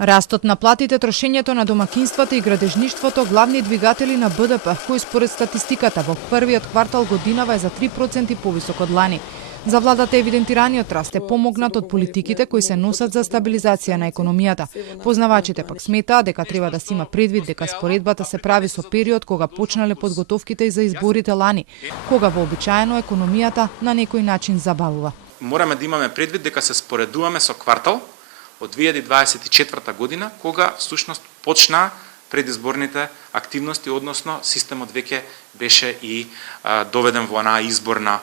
Растот на платите, трошењето на домакинствата и градежништвото главни двигатели на БДП, кој според статистиката во првиот квартал годинава е за 3% повисок од лани. За владата евидентираниот раст е помогнат од политиките кои се носат за стабилизација на економијата. Познавачите пак сметаат дека треба да се има предвид дека споредбата се прави со период кога почнале подготовките и за изборите лани, кога вообичаено економијата на некој начин забавува. Мораме да имаме предвид дека се споредуваме со квартал од 2024 година, кога всушност почна предизборните активности, односно системот веќе беше и доведен во онаа изборна,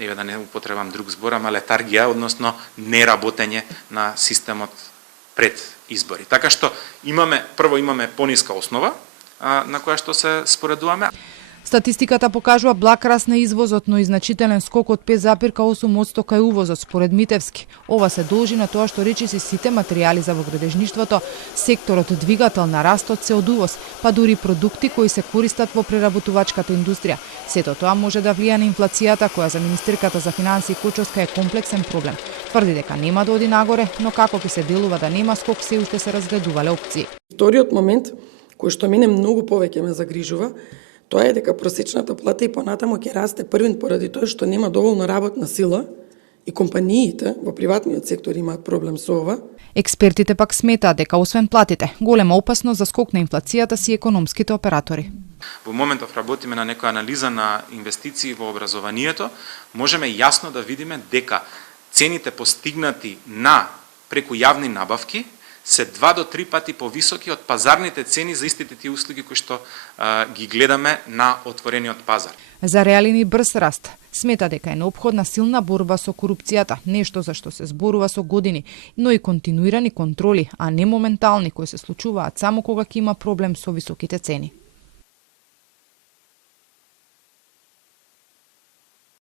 еве да не употребам друг збор, ама летаргија, односно неработење на системот пред избори. Така што прво имаме пониска основа на која што се споредуваме. Статистиката покажува благ раст на извозот, но и значителен скок од 5,8% кај увозот според Митевски. Ова се должи на тоа што речиси сите материјали за во градежништвото, секторот двигател на растот се од увоз, па дури продукти кои се користат во преработувачката индустрија. Сето тоа може да влија на инфлацијата, која за министерката за финансии Кочовска е комплексен проблем. Тврди дека нема да оди нагоре, но како ќе се делува да нема скок, се уште се разгледувале опции. Вториот момент, кој што мене многу повеќе ме загрижува, тоа е дека просечната плата и понатамо ќе расте првен поради тоа што нема доволно работна сила и компаниите во приватниот сектор имаат проблем со ова. Експертите пак сметаат дека освен платите, голема опасност за скок на инфлацијата си економските оператори. Во моментов работиме на некоја анализа на инвестиции во образованието, можеме јасно да видиме дека цените постигнати преку јавни набавки се 2 до 3 пати повисоки од пазарните цени за истите тие услуги кои што ги гледаме на отворениот пазар. За реален и брз раст смета дека е неопходна силна борба со корупцијата, нешто за што се зборува со години, но и континуирани контроли, а не моментални кои се случуваат само кога ќе има проблем со високите цени.